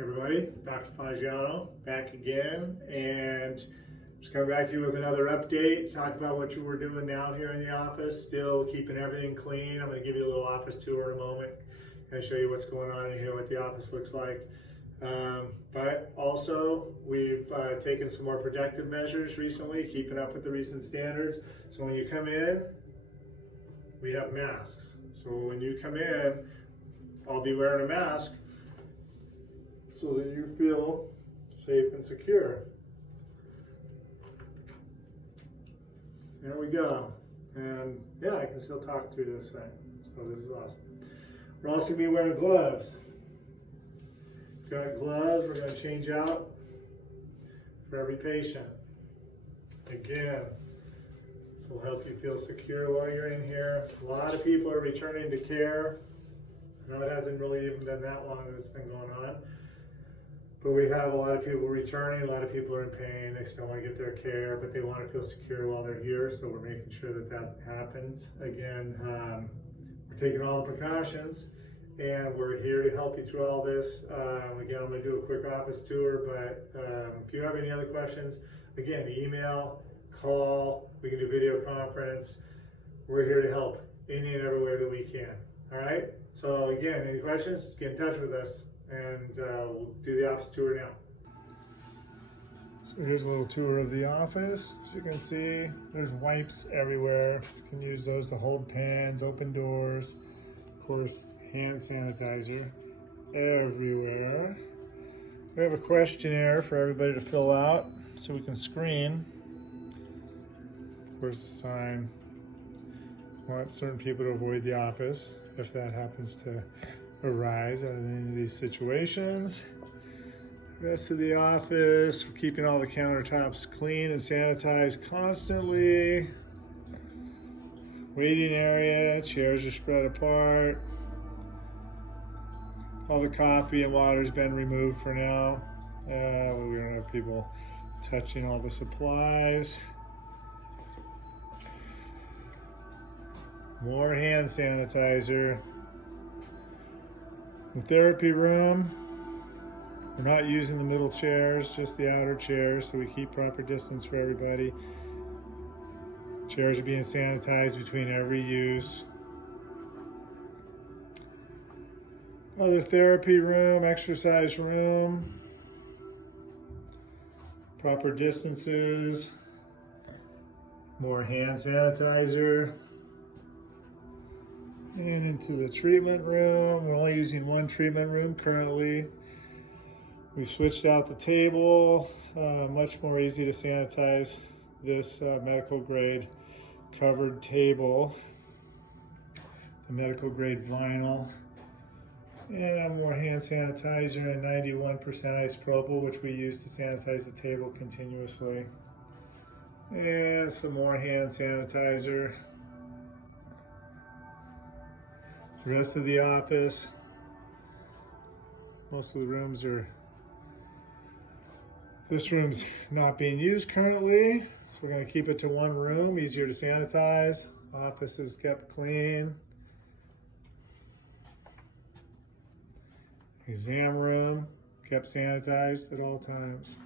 Everybody, Dr. Fagiano back again, and just coming back to you with another update. Talk about what you were doing now here in the office. Still keeping everything clean. I'm going to give you a little office tour in a moment and show you what's going on in here, what the office looks like. But also, we've taken some more protective measures recently, keeping up with the recent standards. So when you come in, we have masks. So when you come in, I'll be wearing a mask so that you feel safe and secure. There we go. And yeah, I can still talk through this thing. So this is awesome. We're also going to be wearing gloves. Got gloves we're going to change out for every patient. Again, this will help you feel secure while you're in here. A lot of people are returning to care. I know it hasn't really even been that long that it's been going on. But we have a lot of people returning, a lot of people are in pain, they still want to get their care, but they want to feel secure while they're here, so we're making sure that that happens. Again, we're taking all the precautions, and we're here to help you through all this. Again, I'm going to do a quick office tour, but if you have any other questions, again, email, call, we can do video conference. We're here to help any and every way that we can. All right? So again, any questions, get in touch with us. And we'll do the office tour now. So here's a little tour of the office. As you can see, there's wipes everywhere. You can use those to hold pens, open doors. Of course, hand sanitizer everywhere. We have a questionnaire for everybody to fill out so we can screen. Of course, a sign. We want certain people to avoid the office if that happens to arise out of any of these situations. Rest of the office, we're keeping all the countertops clean and sanitized constantly. Waiting area, chairs are spread apart. All the coffee and water's been removed for now. We don't have people touching all the supplies. More hand sanitizer. The therapy room, we're not using the middle chairs, just the outer chairs, so we keep proper distance for everybody. Chairs are being sanitized between every use. Other therapy room, exercise room, proper distances, more hand sanitizer. And into the treatment room. We're only using one treatment room currently. We switched out the table. Much more easy to sanitize this medical grade covered table. The medical grade vinyl. And more hand sanitizer and 91% isopropyl, which we use to sanitize the table continuously. And some more hand sanitizer. The rest of the office, most of the rooms are, this room's not being used currently, so we're going to keep it to one room, easier to sanitize. Office is kept clean. Exam room, kept sanitized at all times.